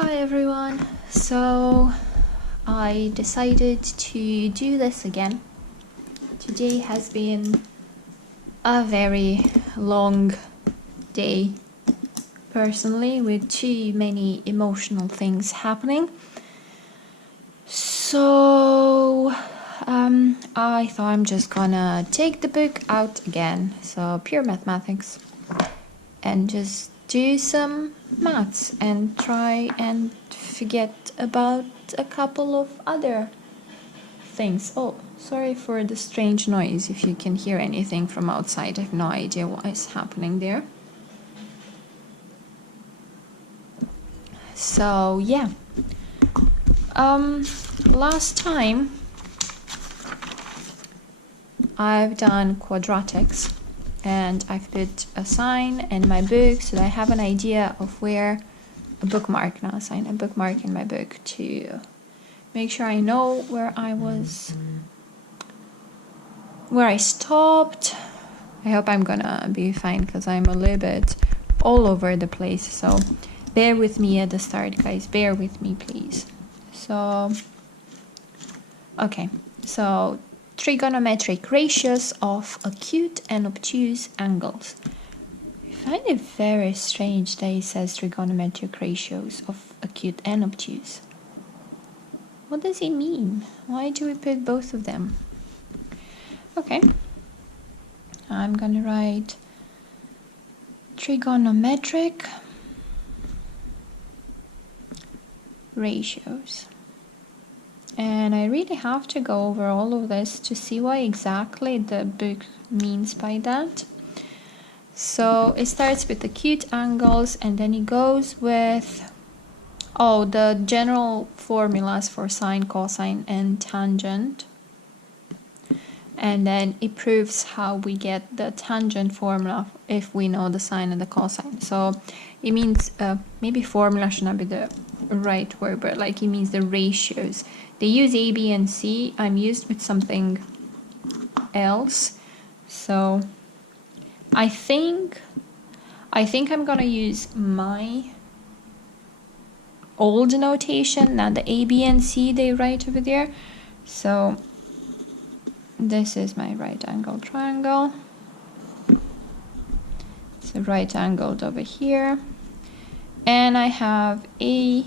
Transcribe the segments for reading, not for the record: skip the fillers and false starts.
Hi everyone, so I decided to do this again. Today has been a very long day personally with too many emotional things happening. So I thought I'm just gonna take the book out again, so pure mathematics, and just do some maths and try and forget about a couple of other things. Oh, sorry for the strange noise. If you can hear anything from outside, I have no idea what is happening there. So yeah, last time I've done quadratics and I've put a sign in my book so that I have an idea of where a bookmark, not a sign, a bookmark in my book to make sure I know where I stopped. I hope I'm gonna be fine because I'm a little bit all over the place, so bear with me at the start, guys. Bear with me, please. So, okay, so trigonometric ratios of acute and obtuse angles. I find it very strange that it says trigonometric ratios of acute and obtuse. What does it mean? Why do we put both of them? Okay, I'm gonna write trigonometric ratios. And I really have to go over all of this to see what exactly the book means by that. So it starts with acute angles and then it goes with the general formulas for sine, cosine, and tangent. And then it proves how we get the tangent formula if we know the sine and the cosine. So it means, maybe formula should not be the right word, but like it means the ratios. They use A, B, and C. I'm used with something else. So I think I'm gonna use my old notation, not the A, B, and C they write over there. So this is my right angle triangle. It's a right angled over here. And I have A,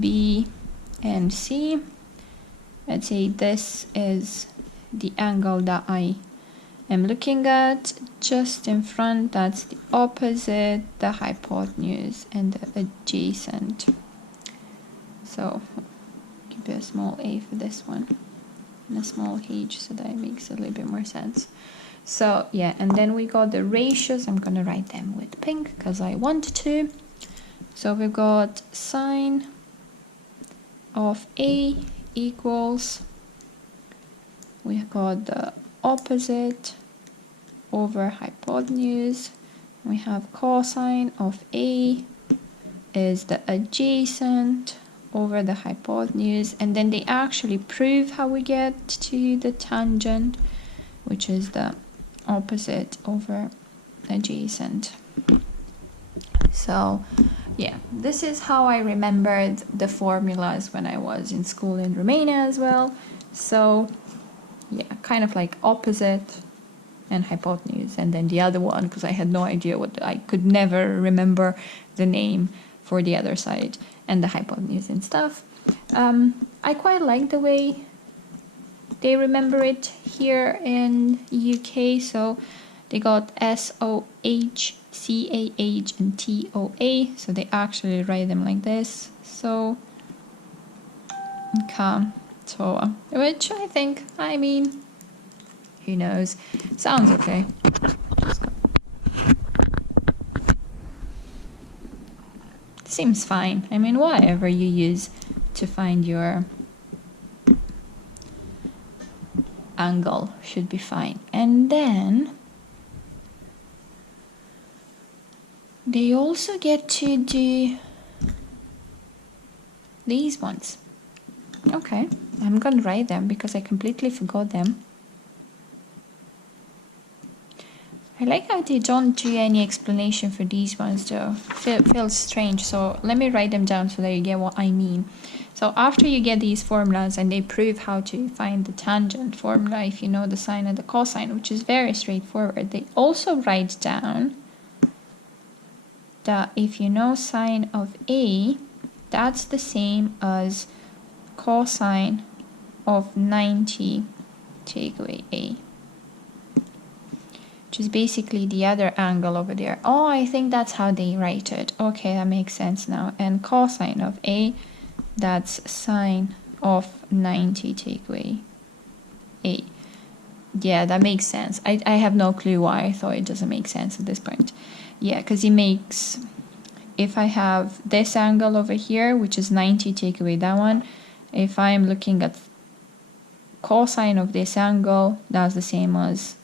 B, and C. Let's say this is the angle that I am looking at. Just in front, that's the opposite, the hypotenuse, and the adjacent. So give a small a for this one and a small h so that it makes a little bit more sense. So yeah, and then we got the ratios. I'm gonna write them with pink because I want to. So we've got sine of A equals, we've got the opposite over hypotenuse. We have cosine of A is the adjacent over the hypotenuse, and then they actually prove how we get to the tangent, which is the opposite over adjacent. So yeah, this is how I remembered the formulas when I was in school in Romania as well. So yeah, kind of like opposite and hypotenuse, and then the other one, because I had no idea I could never remember the name for the other side and the hypotenuse and stuff. I quite like the way they remember it here in UK. So they got SOH, CAH, and TOA. So they actually write them like this. So, okay. So, which I think, I mean, who knows? Sounds okay. Seems fine. I mean, whatever you use to find your angle should be fine. And then they also get to do these ones. Okay, I'm gonna write them because I completely forgot them. I like how they don't do any explanation for these ones though. Feels strange. So let me write them down so that you get what I mean. So after you get these formulas and they prove how to find the tangent formula if you know the sine and the cosine, which is very straightforward, they also write down that if you know sine of A, that's the same as cosine of 90 take away A, which is basically the other angle over there. Oh, I think that's how they write it. Okay, that makes sense now. And cosine of A, that's sine of 90 take away A. Yeah, that makes sense. I have no clue why I thought it doesn't make sense at this point. Yeah, because it makes, if I have this angle over here, which is 90 take away that one, if I'm looking at cosine of this angle, that's the same as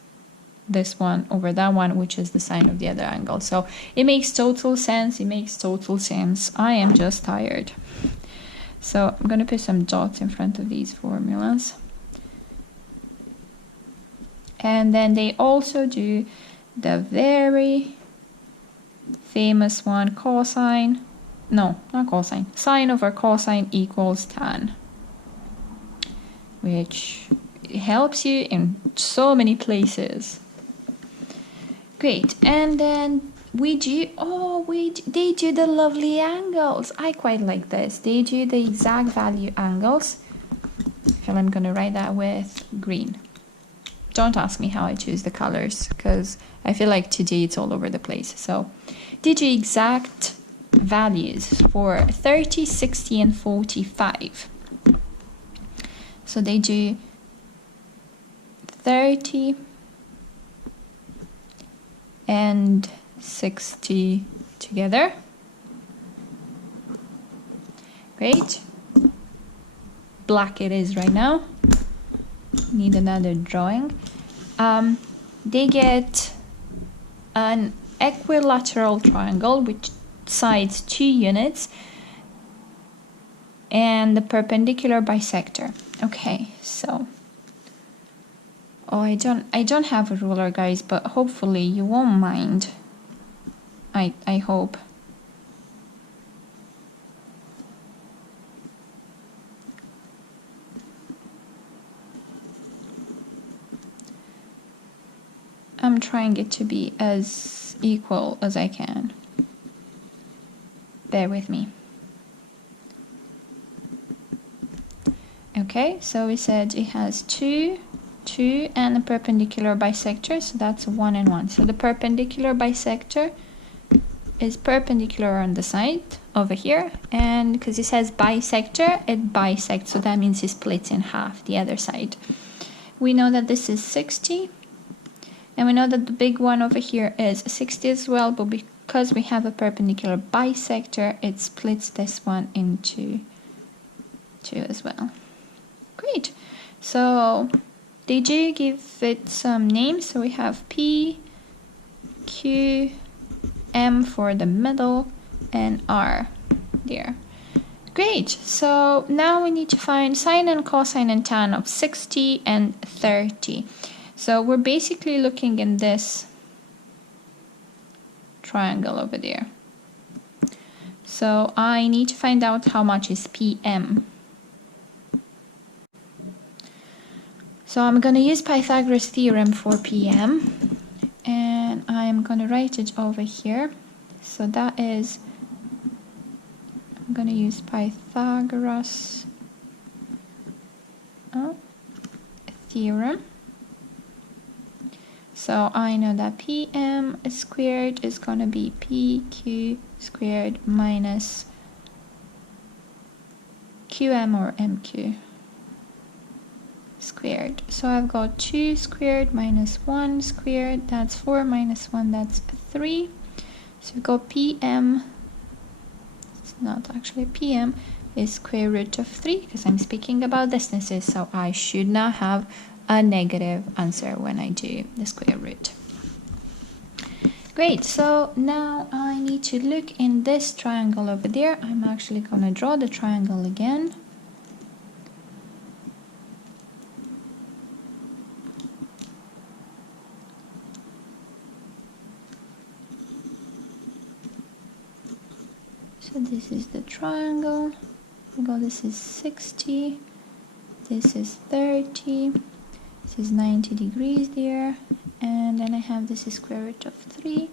this one over that one, which is the sine of the other angle. So it makes total sense. It makes total sense. I am just tired. So I'm going to put some dots in front of these formulas. And then they also do the very famous one, cosine. No, not cosine. Sine over cosine equals tan, which helps you in so many places. Great. And then we do, they do the lovely angles. I quite like this. They do the exact value angles. And I'm going to write that with green. Don't ask me how I choose the colors, because I feel like today it's all over the place. So they do exact values for 30, 60, and 45. So they do 30 and 60 together. Great. Black it is right now. Need another drawing. They get an equilateral triangle with sides 2 units and the perpendicular bisector. Okay, so I don't have a ruler, guys, but hopefully you won't mind. I hope. I'm trying it to be as equal as I can. Bear with me. Okay, so we said it has 2, and a perpendicular bisector, so that's 1 and 1. So the perpendicular bisector is perpendicular on the side over here, and because it says bisector, it bisects, so that means it splits in half the other side. We know that this is 60. And we know that the big one over here is 60 as well, but because we have a perpendicular bisector, it splits this one into 2 as well. Great. So they do give it some names. So we have P, Q, M for the middle, and R there. Great. So now we need to find sine and cosine and tan of 60 and 30. So we're basically looking in this triangle over there. So I need to find out how much is PM. So I'm going to use Pythagoras theorem for PM, and I'm going to write it over here. So that is, I'm going to use Pythagoras theorem. So I know that PM squared is going to be PQ squared minus QM or MQ squared. So I've got 2 squared minus 1 squared, that's 4 minus 1, that's 3. So we've got PM, it's not actually PM, is square root of 3, because I'm speaking about distances, so I should not have a negative answer when I do the square root. Great, so now I need to look in this triangle over there. I'm actually going to draw the triangle again. So this is the triangle. This is 60. This is 30. This is 90 degrees there. And then I have this is square root of 3.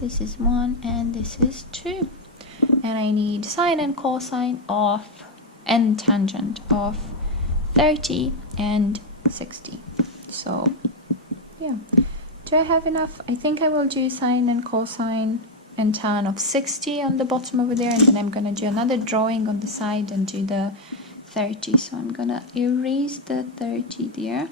This is 1 and this is 2. And I need sine and cosine of and tangent of 30 and 60. So yeah, do I have enough? I think I will do sine and cosine and tan of 60 on the bottom over there, and then I'm gonna do another drawing on the side and do the 30. So I'm gonna erase the 30 there.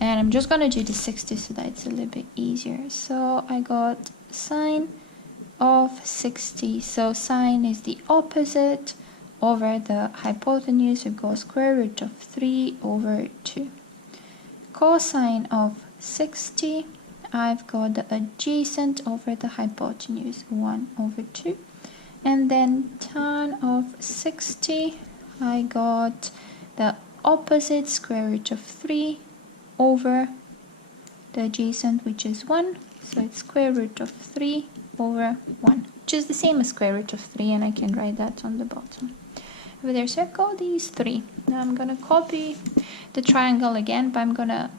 And I'm just gonna do the 60 so that it's a little bit easier. So I got sine of 60. So sine is the opposite over the hypotenuse. It goes square root of 3 over 2. Cosine of 60, I've got the adjacent over the hypotenuse, 1 over 2. And then tan of 60, I got the opposite, square root of 3 over the adjacent, which is 1. So it's square root of 3 over 1, which is the same as square root of 3, and I can write that on the bottom over there. So I've got these 3. Now I'm gonna copy the triangle again, but I'm gonna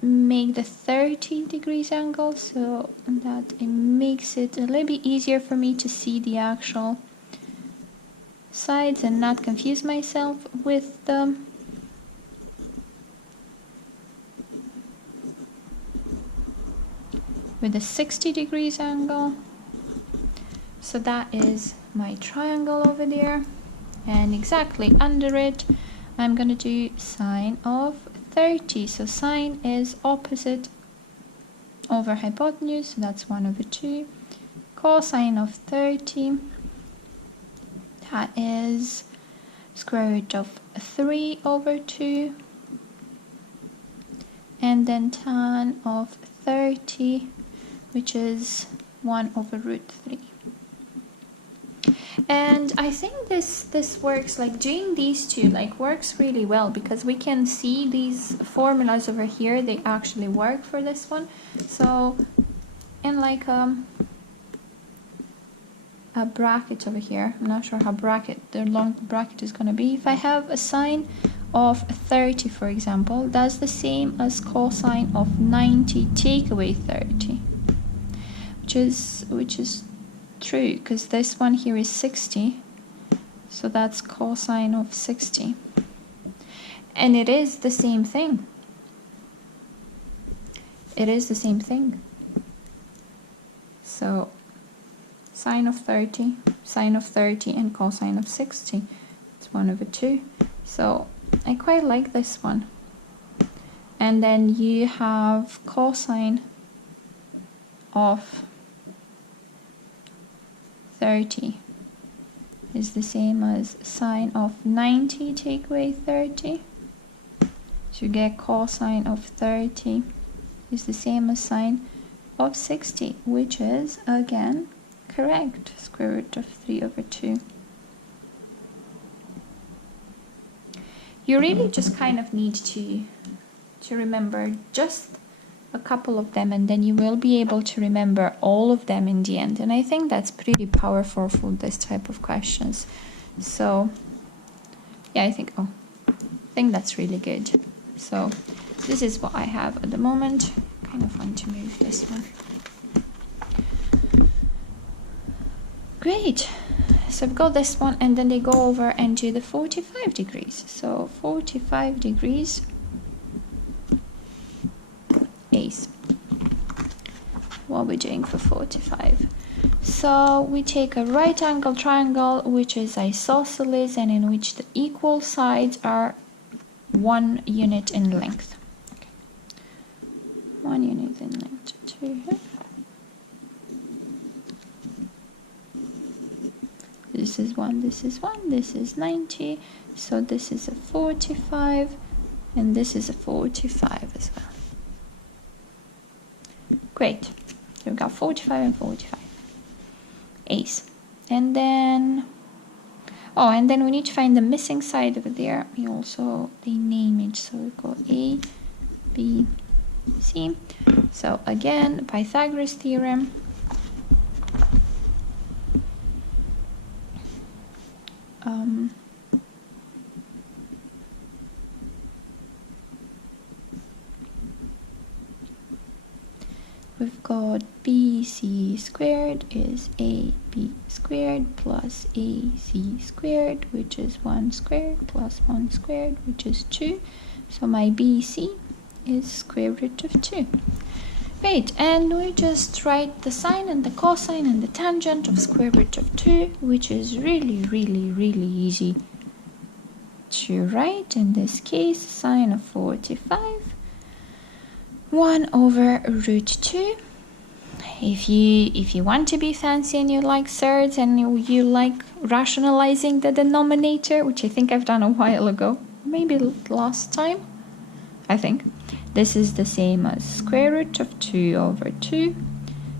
make the 30 degrees angle so that it makes it a little bit easier for me to see the actual sides and not confuse myself with the with a 60 degrees angle. So that is my triangle over there, and exactly under it I'm going to do sine of 30. So sine is opposite over hypotenuse, so that's 1 over 2. Cosine of 30, that is square root of 3 over 2. And then tan of 30, which is 1 over root 3. And I think this works, like doing these two like works really well, because we can see these formulas over here, they actually work for this one. So in like a bracket over here, I'm not sure how the long bracket is going to be. If I have a sine of 30, for example, that's the same as cosine of 90 take away 30, which is true, because this one here is 60, so that's cosine of 60, and it is the same thing. It is the same thing. So sine of 30 and cosine of 60, it's 1 over 2. So I quite like this one. And then you have cosine of 30 is the same as sine of 90 take away 30. So you get cosine of 30 is the same as sine of 60, which is again correct, square root of 3 over 2. You really just kind of need to remember just a couple of them, and then you will be able to remember all of them in the end. And I think that's pretty powerful for this type of questions. So yeah, I think that's really good. So this is what I have at the moment. Kind of want to move this one. Great. So I've got this one, and then they go over and do the 45 degrees. So 45 degrees. Ace. What are we doing for 45? So we take a right angle triangle which is isosceles and in which the equal sides are 1 unit in length. Okay. 1 unit in length. 2. This is 1, this is 1, this is 90. So this is a 45 and this is a 45 as well. Great. So we've got 45 and 45. Ace. And then we need to find the missing side over there. They name it. So we go A, B, C. So again, Pythagoras theorem. We've got BC squared is AB squared plus AC squared, which is 1 squared plus 1 squared, which is 2. So my BC is square root of 2. Great, and we just write the sine and the cosine and the tangent of square root of 2, which is really easy to write. In this case, sine of 45, 1 over root 2. If you want to be fancy and you like thirds and you like rationalizing the denominator, which I think I've done a while ago, maybe last time, I think. This is the same as square root of 2 over 2.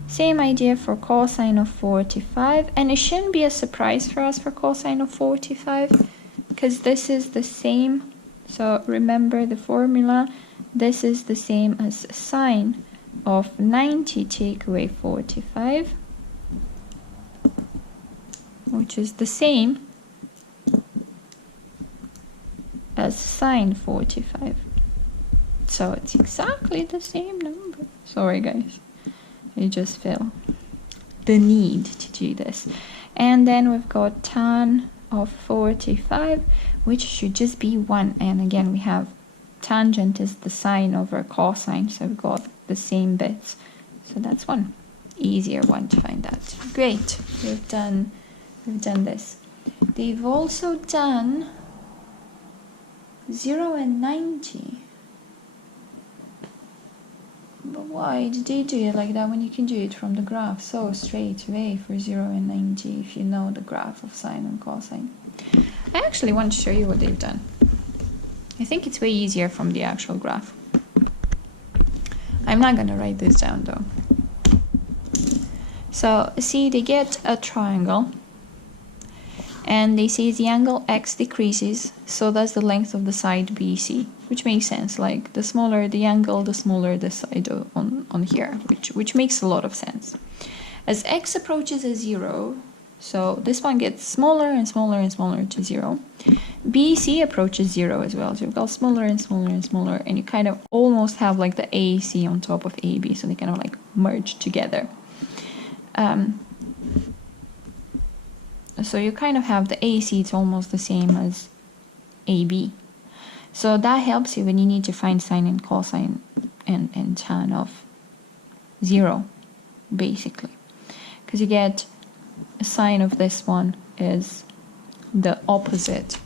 Same idea for cosine of 45, and it shouldn't be a surprise for us for cosine of 45, because this is the same. So remember the formula. This is the same as sine of 90 take away 45, which is the same as sine 45. So it's exactly the same number. Sorry guys, I just feel the need to do this. And then we've got tan of 45, which should just be 1. And again, we have tangent is the sine over cosine, so we've got the same bits. So that's 1. Easier one to find out. Great, we've done this. They've also done 0 and 90. But why did they do it like that when you can do it from the graph so straight away for 0 and 90 if you know the graph of sine and cosine? I actually want to show you what they've done. I think it's way easier from the actual graph. I'm not going to write this down though. So see, they get a triangle and they say the angle x decreases, so does the length of the side BC, which makes sense. Like the smaller the angle, the smaller the side on here, which makes a lot of sense. As x approaches a 0, so this one gets smaller and smaller and smaller to 0. BC approaches 0 as well, so you've got smaller and smaller and smaller, and you kind of almost have like the AC on top of AB, so they kind of like merge together. So you kind of have the AC, it's almost the same as AB. So that helps you when you need to find sine and cosine and tan of 0, basically. Because you get a sine of this one is the opposite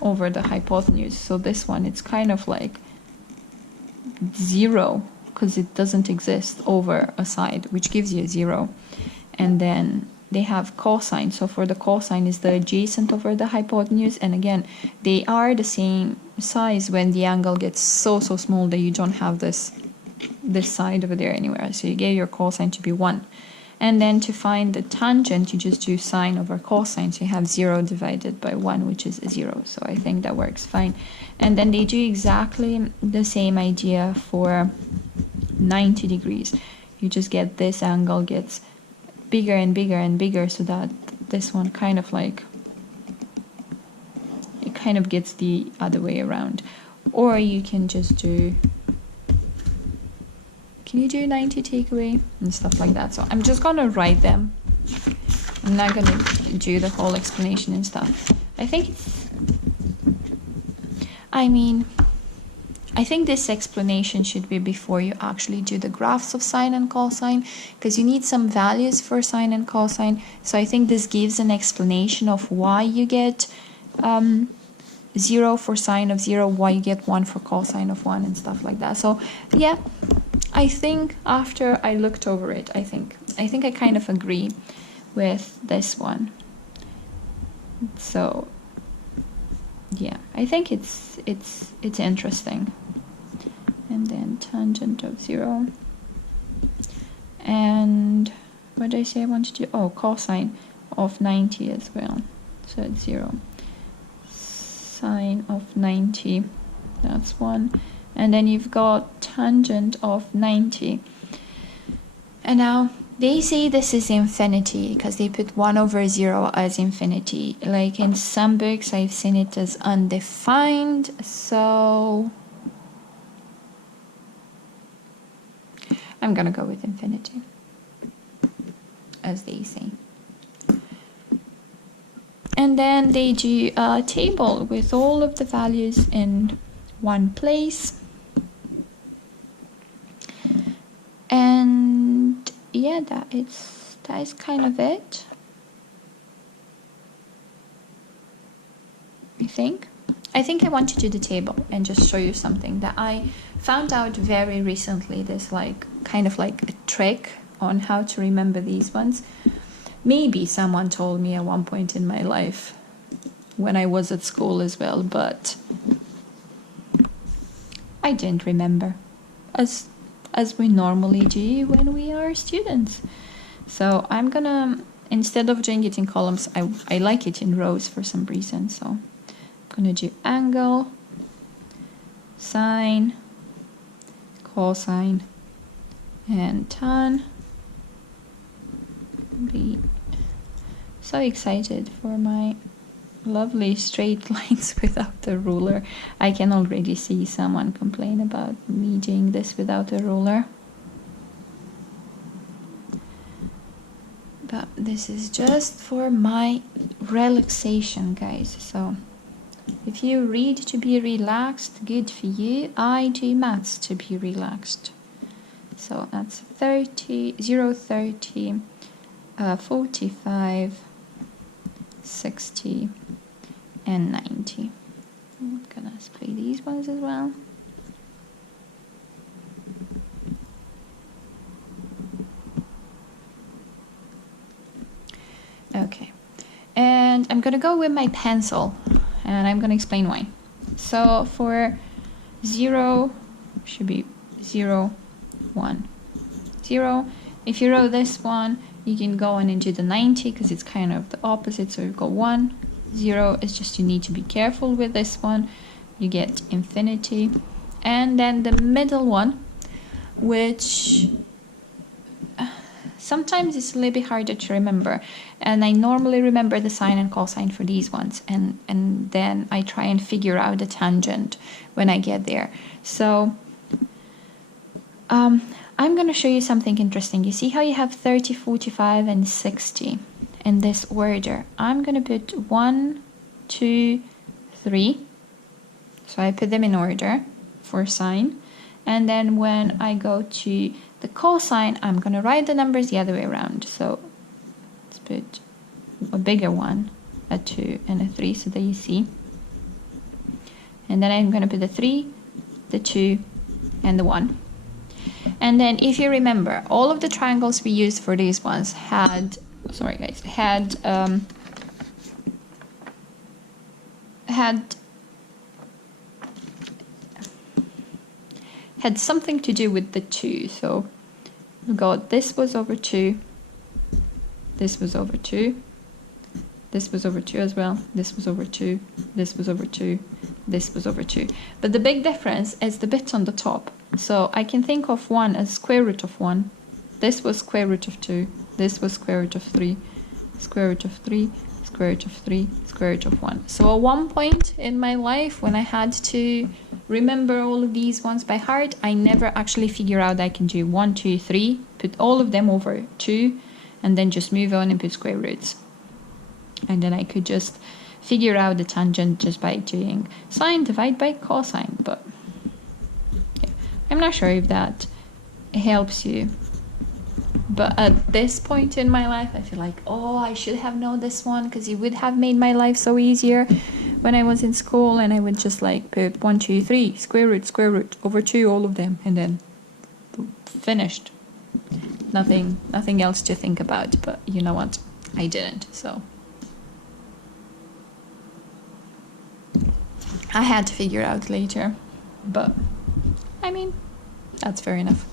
over the hypotenuse. So this one, it's kind of like 0, because it doesn't exist over a side, which gives you a 0. And then they have cosine, so for the cosine is the adjacent over the hypotenuse, and again they are the same size when the angle gets so small that you don't have this side over there anywhere, so you get your cosine to be 1. And then to find the tangent, you just do sine over cosine, so you have 0 divided by 1, which is 0. So I think that works fine. And then they do exactly the same idea for 90 degrees. You just get this angle gets bigger and bigger and bigger, so that this one kind of like, it kind of gets the other way around. Or you can just do, can you do 90 takeaway and stuff like that? So I'm just gonna write them. I'm not gonna do the whole explanation and stuff. I think it's, I think this explanation should be before you actually do the graphs of sine and cosine, because you need some values for sine and cosine. So I think this gives an explanation of why you get 0 for sine of 0, why you get 1 for cosine of 1 and stuff like that. So yeah, I think after I looked over it, I think I kind of agree with this one. So yeah, I think it's interesting. And then tangent of 0. And what did I say I wanted to do? Oh, cosine of 90 as well. So it's 0. Sine of 90, that's 1. And then you've got tangent of 90. And now they say this is infinity because they put 1/0 as infinity. Like in some books, I've seen it as undefined. So I'm gonna go with infinity, as they say. And then they do a table with all of the values in one place. And yeah, that is kind of it, I think. I want to do the table and just show you something that I found out very recently. This kind of like a trick on how to remember these ones. Maybe someone told me at one point in my life when I was at school as well, but I didn't remember, as we normally do when we are students. So I'm gonna, instead of doing it in columns, I like it in rows for some reason. So I'm gonna do angle, sine, cosine, and tan. Be so excited for my lovely straight lines without a ruler. I can already see someone complain about me doing this without a ruler. But this is just for my relaxation, guys. So if you read to be relaxed, good for you. I do maths to be relaxed. So that's 30, 0, 30, 45, 60, and 90. I'm gonna spray these ones as well. Okay, and I'm gonna go with my pencil, and I'm gonna explain why. So for 0, should be 0, 1, 0. If you row this one, you can go on into the 90 because it's kind of the opposite. So you've got 1, 0. It's just you need to be careful with this one. You get infinity. And then the middle one, which sometimes it's a little bit harder to remember. And I normally remember the sine and cosine for these ones. And then I try and figure out the tangent when I get there. So I'm going to show you something interesting. You see how you have 30, 45, and 60 in this order. I'm going to put 1, 2, 3. So I put them in order for sine. And then when I go to the cosine, I'm going to write the numbers the other way around. So let's put a bigger one, a 2, and a 3 so that you see. And then I'm going to put the 3, the 2, and the 1. And then if you remember, all of the triangles we used for these ones had, sorry guys, had something to do with the 2. So we've got this was over 2, this was over 2, this was over 2 as well, this was over 2, this was over 2, this was over 2. But the big difference is the bit on the top. So I can think of 1 as square root of 1. This was square root of 2. This was square root of 3. Square root of 3. Square root of 3. Square root of 1. So at one point in my life when I had to remember all of these ones by heart, I never actually figured out I can do 1, 2, 3, put all of them over 2, and then just move on and put square roots. And then I could just figure out the tangent just by doing sine divided by cosine. But I'm not sure if that helps you. But at this point in my life, I feel like, oh, I should have known this one because it would have made my life so easier when I was in school. And I would just like put 1, 2, 3, square root, over 2, all of them. And then finished. Nothing else to think about. But you know what? I didn't. So I had to figure it out later. But I mean, that's fair enough.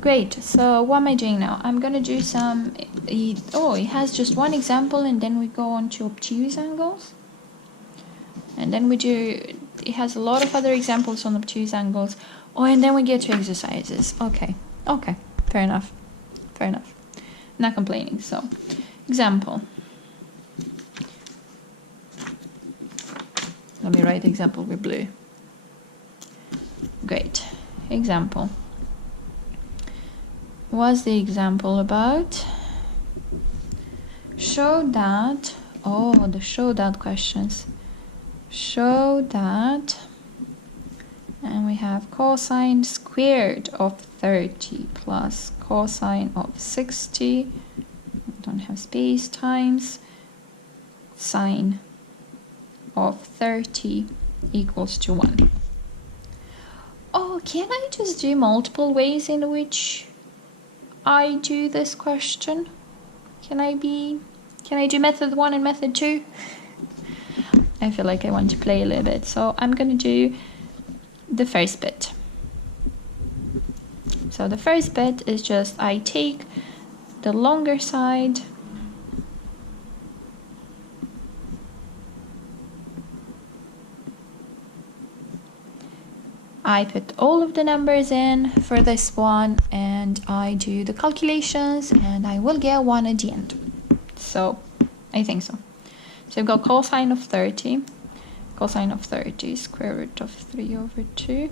Great, so what am I doing now? I'm gonna do some, it has just one example and then we go on to obtuse angles. And then we do it has a lot of other examples on obtuse angles. Oh, and then we get to exercises. Okay, okay, fair enough, fair enough. Not complaining. So, example. Let me write example with blue. Great. Example. What's the example about? Show that, oh, the show that questions. Show that, and we have cosine squared of 30 plus cosine of 60, don't have space, times sine of 30 equals to 1. Oh, can I just do multiple ways in which I do this question? Can I do method 1 and method 2? I feel like I want to play a little bit, so I'm gonna do the first bit. So the first bit is just I take the longer side, I put all of the numbers in for this one, and I do the calculations, and I will get 1 at the end. So I think so. So I've got cosine of 30, square root of 3 over 2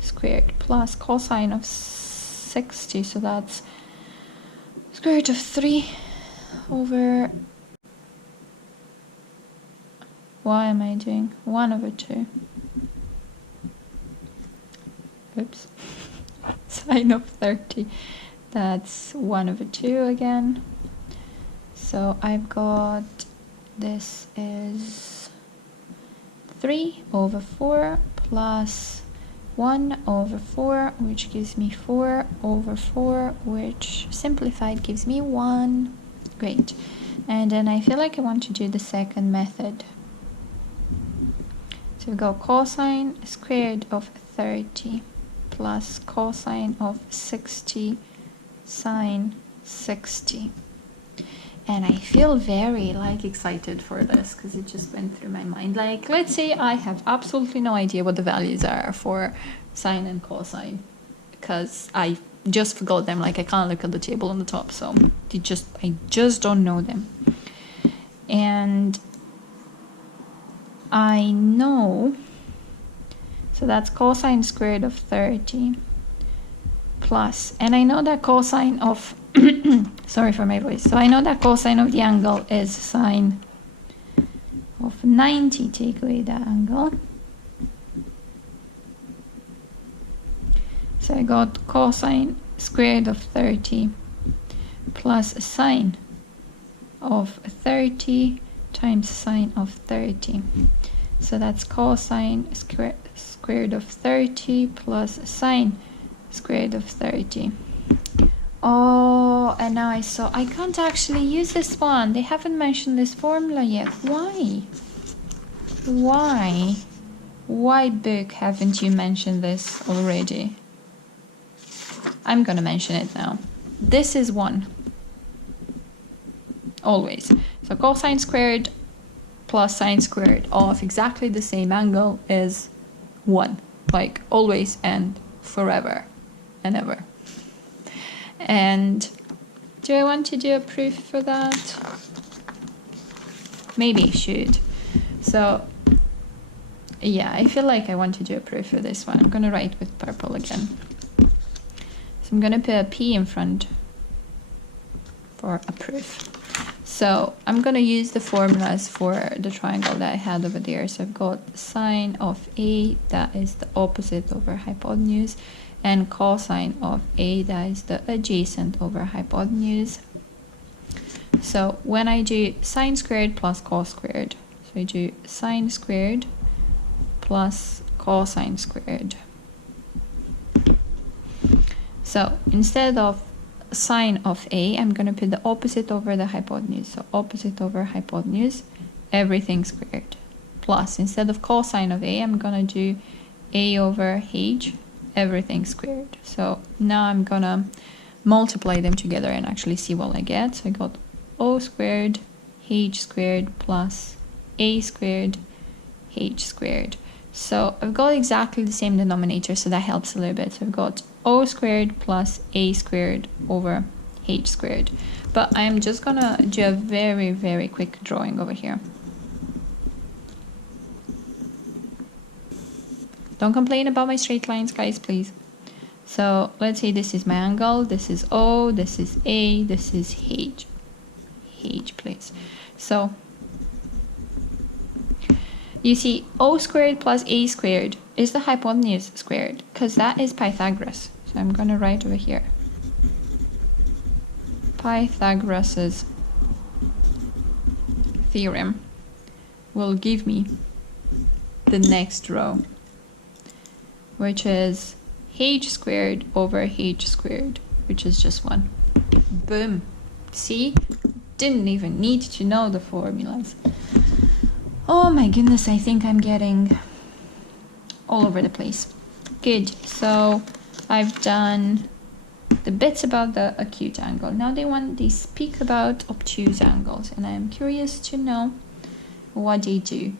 squared, plus cosine of 60, so that's square root of 3 over, what am I doing? 1 over 2. Oops. Sine of 30, that's 1 over 2 again. So I've got, this is 3 over 4 plus 1 over 4, which gives me 4 over 4, which simplified gives me 1. Great. And then I feel like I want to do the second method. So we go cosine squared of 30 plus cosine of 60 sine 60. And I feel very excited for this because it just went through my mind. Like, let's say I have absolutely no idea what the values are for sine and cosine because I just forgot them. Like, I can't look at the table on the top, so I just don't know them. And I know, so that's cosine squared of 30 plus, and I know that cosine of sorry for my voice. So I know that cosine of the angle is sine of 90, take away that angle. So I got cosine squared of 30 plus sine of 30 times sine of 30. So that's cosine squared of 30 plus sine squared of 30. Oh, and now I saw I can't actually use this one. They haven't mentioned this formula yet. Why? Why, book, haven't you mentioned this already? I'm gonna mention it now. This is 1. Always. So cosine squared plus sine squared of exactly the same angle is 1. Like, always and forever and ever. And do I want to do a proof for that? Maybe I should. So yeah, I feel like I want to do a proof for this one. I'm going to write with purple again. So I'm going to put a P in front for a proof. So I'm going to use the formulas for the triangle that I had over there. So I've got sine of A, that is the opposite over hypotenuse, and cosine of A, that is the adjacent over hypotenuse. So when I do sine squared plus cos squared, so I do sine squared plus cosine squared. So instead of sine of A, I'm going to put the opposite over the hypotenuse. So opposite over hypotenuse, everything squared. Plus, instead of cosine of A, I'm going to do A over H, everything squared. So now I'm gonna multiply them together and actually see what I get. So I got O squared H squared plus A squared h squared. So I've got exactly the same denominator, so that helps a little bit. So I've got o squared plus a squared over h squared. But I'm just gonna do a very, very quick drawing over here. Don't complain about my straight lines, guys, please. So let's say this is my angle, this is O, this is A, this is H. H, please. So you see O squared plus A squared is the hypotenuse squared, because that is Pythagoras. So I'm going to write over here. Pythagoras's theorem will give me the next row, which is h squared over h squared, which is just 1. Boom. See? Didn't even need to know the formulas. Oh my goodness, I think I'm getting all over the place. Good. So I've done the bits about the acute angle. Now they speak about obtuse angles, and I'm curious to know what they do.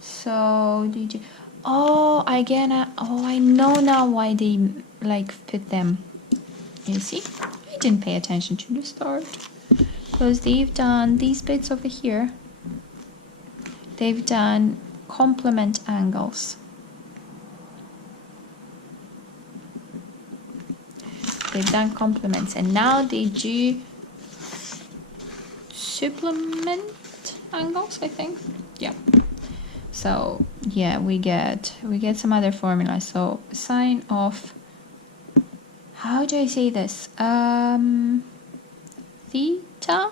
So they do. Oh, again, I know now why they like put them. You see, I didn't pay attention to the start, because they've done these bits over here. They've done complement angles. They've done complements, and now they do supplement angles, I think. Yeah. So yeah, we get some other formulas. So sine of, how do I say this? Theta.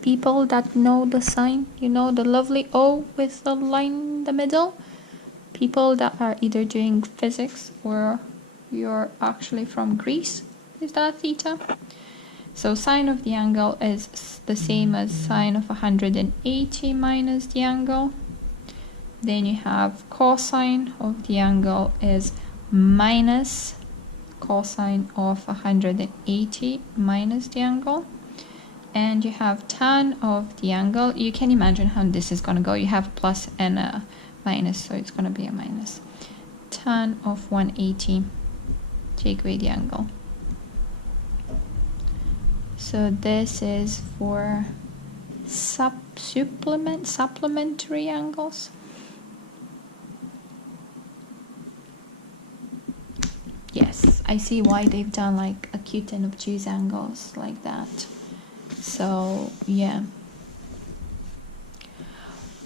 People that know the sign, you know, the lovely O with the line in the middle. People that are either doing physics or you're actually from Greece. Is that theta? So sine of the angle is the same as sine of 180 minus the angle. Then you have cosine of the angle is minus cosine of 180 minus the angle. And you have tan of the angle. You can imagine how this is going to go. You have a plus and a minus, so it's going to be a minus. Tan of 180, take away the angle. So this is for supplementary angles. Yes, I see why they've done like acute and obtuse angles like that. So yeah.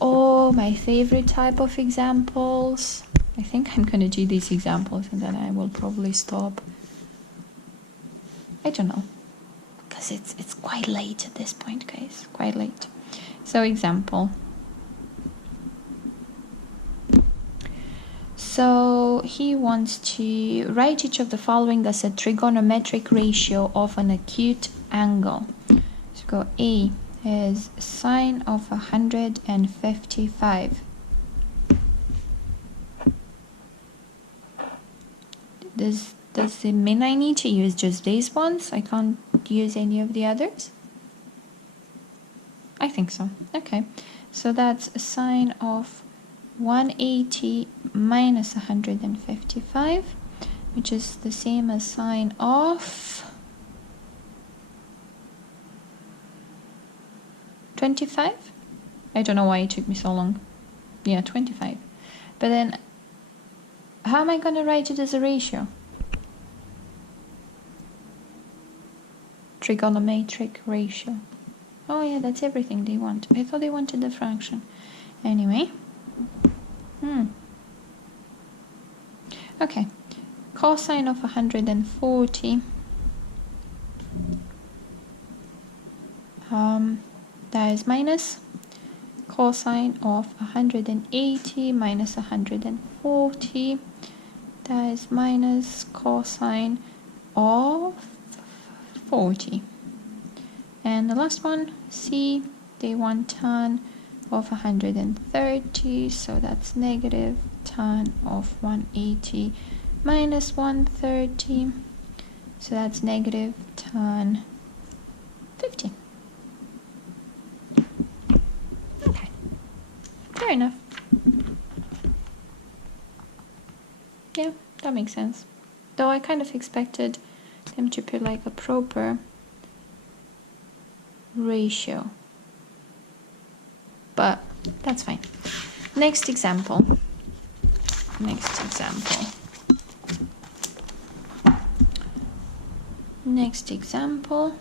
Oh, my favorite type of examples. I think I'm gonna do these examples and then I will probably stop. I don't know, because it's quite late at this point, guys. Quite late. So example. So he wants to write each of the following as a trigonometric ratio of an acute angle. So go A is sine of 155. Does it mean I need to use just these ones? I can't use any of the others? I think so. Okay. So that's sine of 180 minus 155, which is the same as sine of 25. I don't know why it took me so long. Yeah, 25. But then, how am I going to write it as a ratio? Trigonometric ratio. Oh yeah, that's everything they want. I thought they wanted the fraction. Anyway. Okay. Cosine of 140. That is minus cosine of 180 minus 140. That is minus cosine of 40. And the last one, C, they want tan of 130, so that's negative tan of 180 minus 130, so that's negative tan 50. Okay, Fair enough. Yeah, that makes sense. Though I kind of expected them to put like a proper ratio. But that's fine. Next example. Next example. Next example.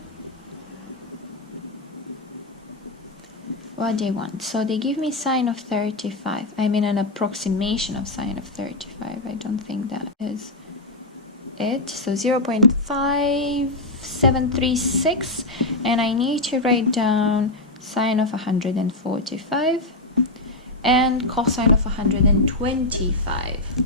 What they want. So they give me sine of 35. I mean an approximation of sine of 35. I don't think that is it. So 0.5736, and I need to write down sine of 145 and cosine of 125.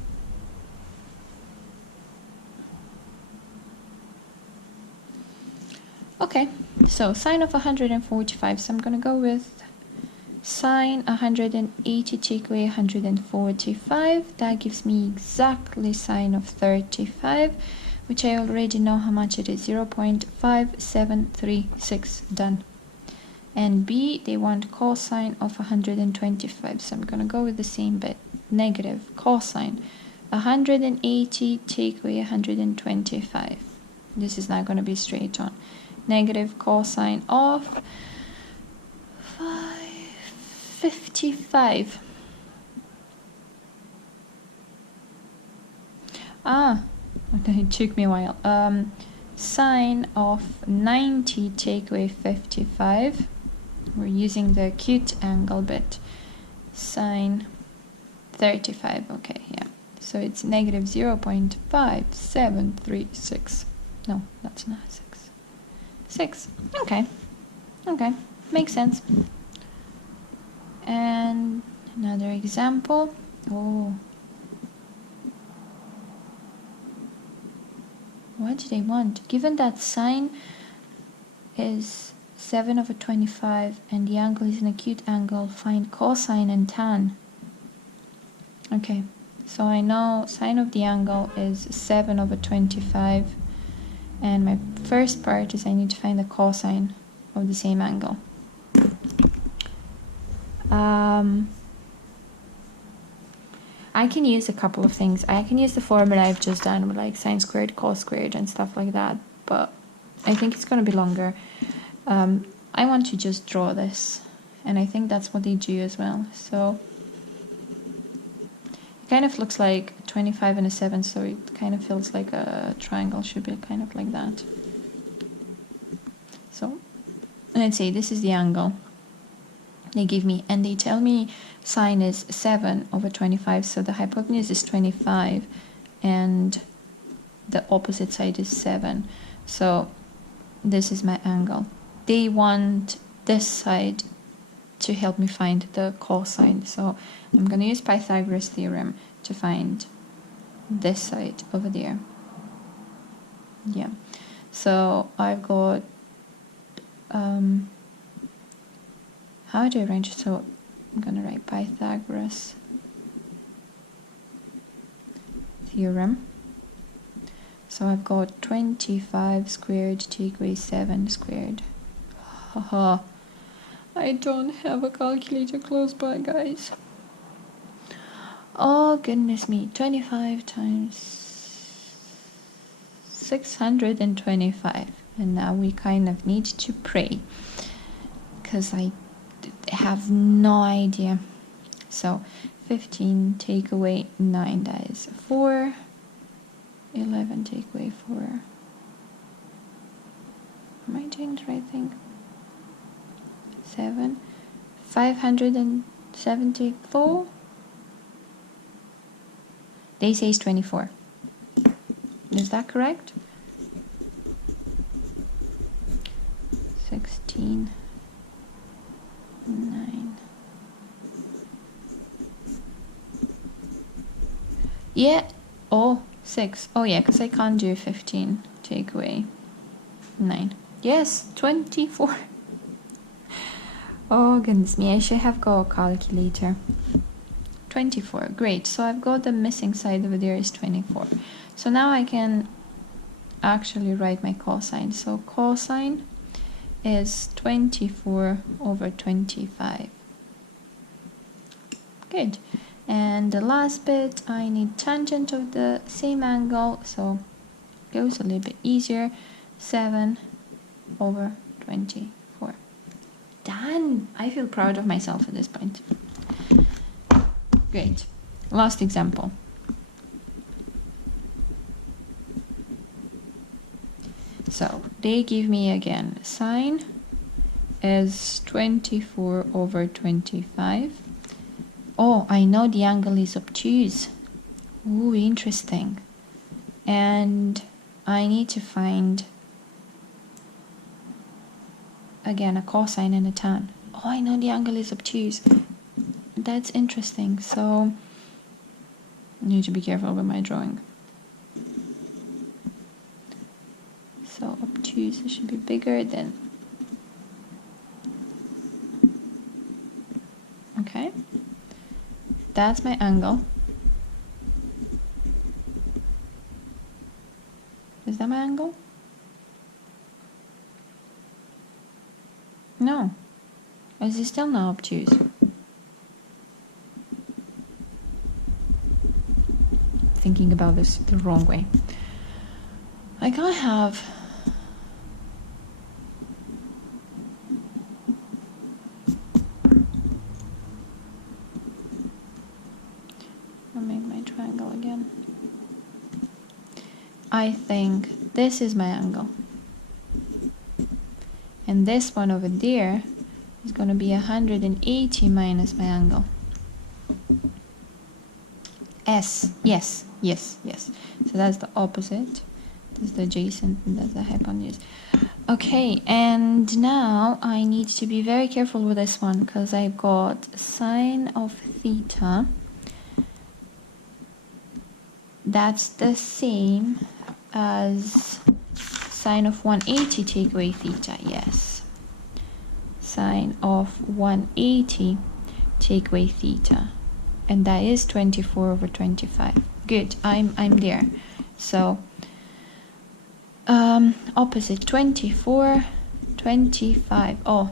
Okay, so sine of 145, so I'm going to go with sine 180 take away 145. That gives me exactly sine of 35, which I already know how much it is, 0.5736, done. And B, they want cosine of 125, so I'm going to go with the same bit, negative cosine 180 take away 125. This is not going to be straight on. Negative cosine of 555. It took me a while. Sine of 90 take away 55. We're using the acute angle bit. Sine 35. Okay, yeah. So it's negative 0.5736. No, that's not 6. 6. Okay. Okay. Makes sense. And another example. Oh. What do they want? Given that sine is 7/25 and the angle is an acute angle, find cosine and tan. Okay. So I know sine of the angle is 7/25. And my first part is I need to find the cosine of the same angle. I can use a couple of things. I can use the formula I've just done with like sine squared, cos squared and stuff like that, but I think it's going to be longer. I want to just draw this, and I think that's what they do as well. So it kind of looks like 25 and a 7, so it kind of feels like a triangle should be kind of like that. So let's say this is the angle they give me, and they tell me sine is 7/25, so the hypotenuse is 25 and the opposite side is 7. So this is my angle. They want this side to help me find the cosine, so I'm going to use Pythagoras theorem to find this side over there. Yeah, so I've got how do I arrange it? So I'm going to write Pythagoras theorem. So I've got 25 squared take away 7 squared. Haha. I don't have a calculator close by, guys. Oh, goodness me. 25 times 625. And now we kind of need to pray, because I have no idea. So 15 take away 9, that is 4. 11 take away 4. Am I doing the right thing? 7. 574. They say it's 24. Is that correct? 16. 9. Yeah. Oh, 6. Oh yeah, because I can't do 15 take away 9. Yes, 24. Oh goodness me, I should have got a calculator. 24. Great. So I've got the missing side over there is 24. So now I can actually write my cosine. So cosine is 24/25. Good. And the last bit, I need tangent of the same angle, so it goes a little bit easier. 7/24. Done! I feel proud of myself at this point. Great. Last example. So they give me again sine is 24/25. Oh, I know the angle is obtuse. Ooh, interesting. And I need to find again a cosine and a tan. Oh, I know the angle is obtuse. That's interesting. So I need to be careful with my drawing. So obtuse should be bigger than. Okay. That's my angle. Is that my angle? No. Is it still not obtuse? Thinking about this the wrong way. I can't have. I'll make my triangle again. I think this is my angle. And this one over there is going to be 180 minus my angle. S. Yes. So that's the opposite. That's the adjacent and that's the hypotenuse. Okay, and now I need to be very careful with this one because I've got sine of theta. That's the same as sine of 180 take away theta. Yes. Sine of 180 take away theta. And that is 24/25. Good, I'm there. So opposite 24/25. Oh,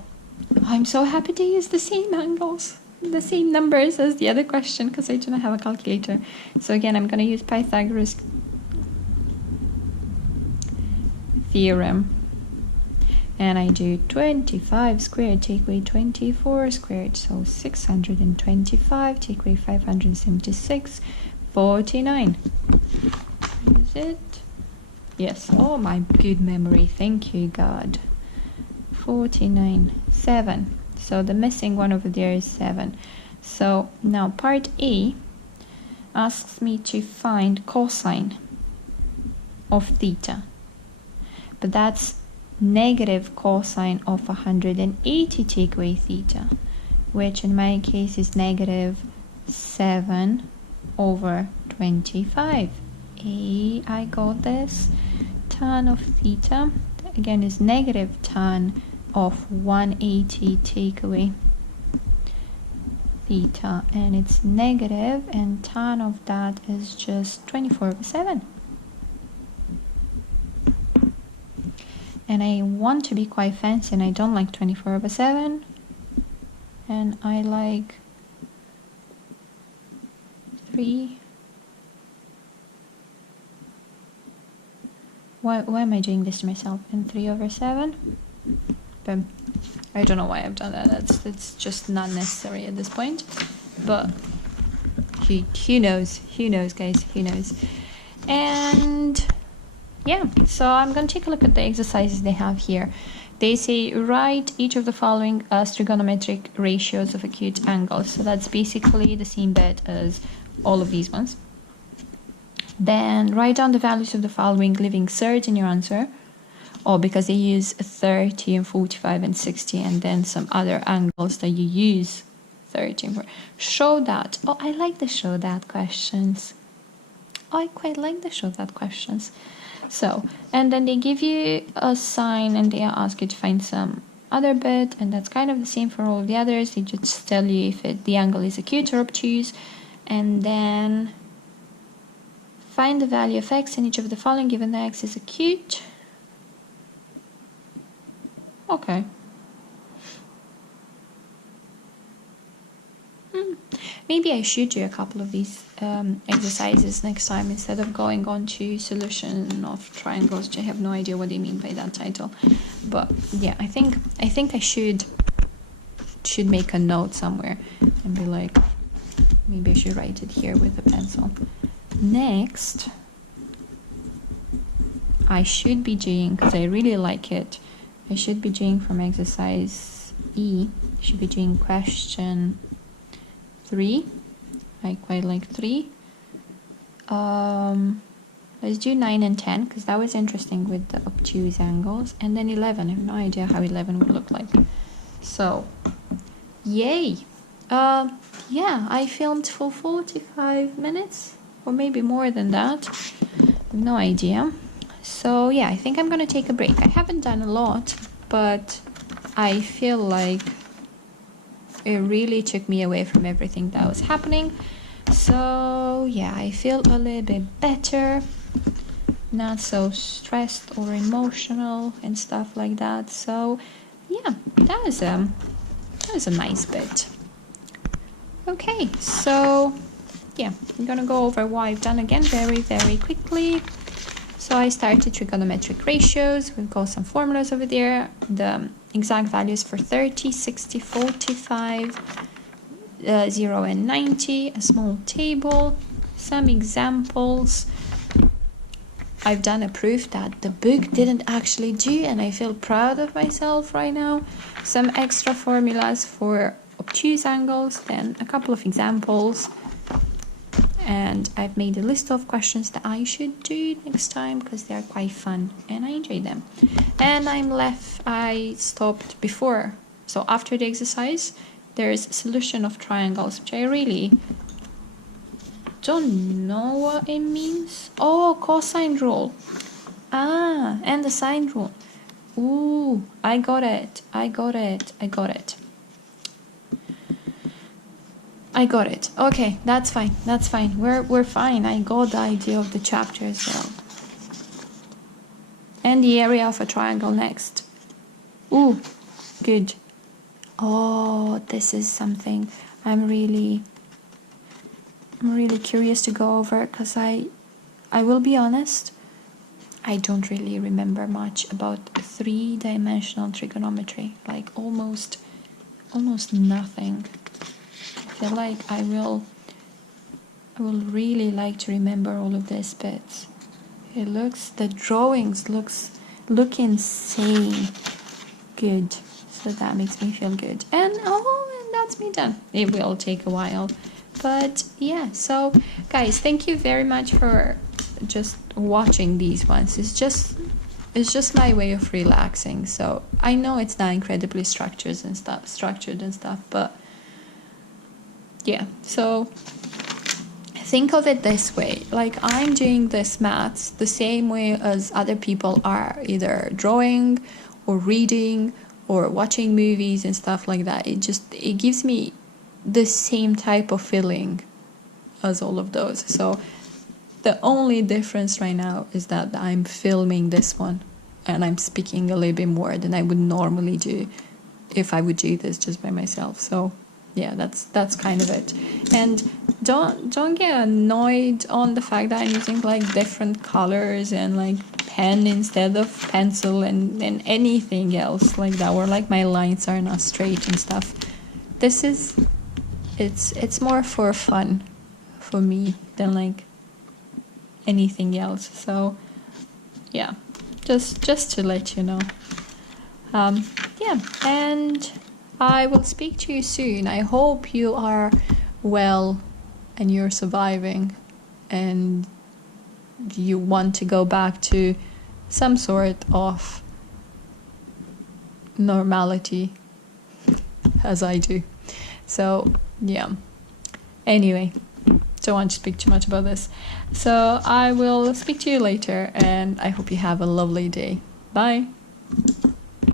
I'm so happy to use the same angles, the same numbers as the other question because I do not have a calculator. So again, I'm going to use Pythagoras theorem. And I do 25 squared take away 24 squared, so 625 take away 576, 49. Is it? Yes. Oh, my good memory. Thank you, God. 49, 7. So the missing one over there is 7. So now part A asks me to find cosine of theta. But that's negative cosine of 180 take away theta, which in my case is negative 7/25. I got this. Tan of theta, again, is negative tan of 180 take away theta, and it's negative, and tan of that is just 24/7. And I want to be quite fancy, and I don't like 24/7, and I like 3. Why am I doing this to myself? And 3/7? Boom. I don't know why I've done that. That's just not necessary at this point. But who knows? Who knows, guys? Who knows? And yeah, so I'm going to take a look at the exercises they have here. They say write each of the following as trigonometric ratios of acute angles. So that's basically the same bit as all of these ones. Then write down the values of the following, leaving thirds in your answer. Oh, because they use 30 and 45 and 60, and then some other angles that you use 30 and 40. Show that. Oh, I like the show that questions. Oh, I quite like the show that questions. So, and then they give you a sign and they ask you to find some other bit, and that's kind of the same for all the others. They just tell you if the angle is acute or obtuse, and then find the value of x in each of the following given that x is acute. Okay. maybe I should do a couple of these exercises next time instead of going on to solution of triangles, which I have no idea what they mean by that title. But yeah, I think I should make a note somewhere and be like, maybe I should write it here with a pencil. Next, I should be doing, because I really like it, I should be doing from exercise E, should be doing question 3. I quite like 3. Let's do 9 and 10, because that was interesting with the obtuse angles. And then 11, I have no idea how 11 would look like. So, yay! Yeah, I filmed for 45 minutes, or maybe more than that. I have no idea. So yeah, I think I'm gonna take a break. I haven't done a lot, but I feel like it really took me away from everything that was happening. So yeah, I feel a little bit better, not so stressed or emotional and stuff like that. So yeah, that was a nice bit. Okay, so yeah, I'm gonna go over what I've done again very, very quickly. So I started trigonometric ratios. We've got some formulas over there. The exact values for 30, 60, 45, 0 and 90, a small table, some examples. I've done a proof that the book didn't actually do, and I feel proud of myself right now. Some extra formulas for obtuse angles, then a couple of examples. And I've made a list of questions that I should do next time because they are quite fun and I enjoy them. And I stopped before. So after the exercise, there's solution of triangles, which I really don't know what it means. Oh, cosine rule. Ah, and the sine rule. Ooh, I got it. Okay, that's fine. We're fine. I got the idea of the chapter as well. And the area of a triangle next. Ooh, good. Oh, this is something I'm really curious to go over, because I will be honest, I don't really remember much about 3-dimensional trigonometry. Like almost nothing. I feel like I will really like to remember all of these bits. The drawings look insane good. So that makes me feel good. And that's me done. It will take a while. But yeah, so guys, thank you very much for just watching these ones. It's just my way of relaxing. So I know it's not incredibly structured and stuff, but yeah, so think of it this way, like I'm doing this maths the same way as other people are either drawing or reading or watching movies and stuff like that. It gives me the same type of feeling as all of those. So the only difference right now is that I'm filming this one and I'm speaking a little bit more than I would normally do if I would do this just by myself. So yeah, that's kind of it. And don't get annoyed on the fact that I'm using like different colors and like pen instead of pencil and anything else like that, or like my lines are not straight and stuff. It's more for fun for me than like anything else. So yeah, just to let you know. Yeah, and I will speak to you soon. I hope you are well and you're surviving and you want to go back to some sort of normality as I do. So yeah, anyway, don't want to speak too much about this. So I will speak to you later and I hope you have a lovely day. Bye.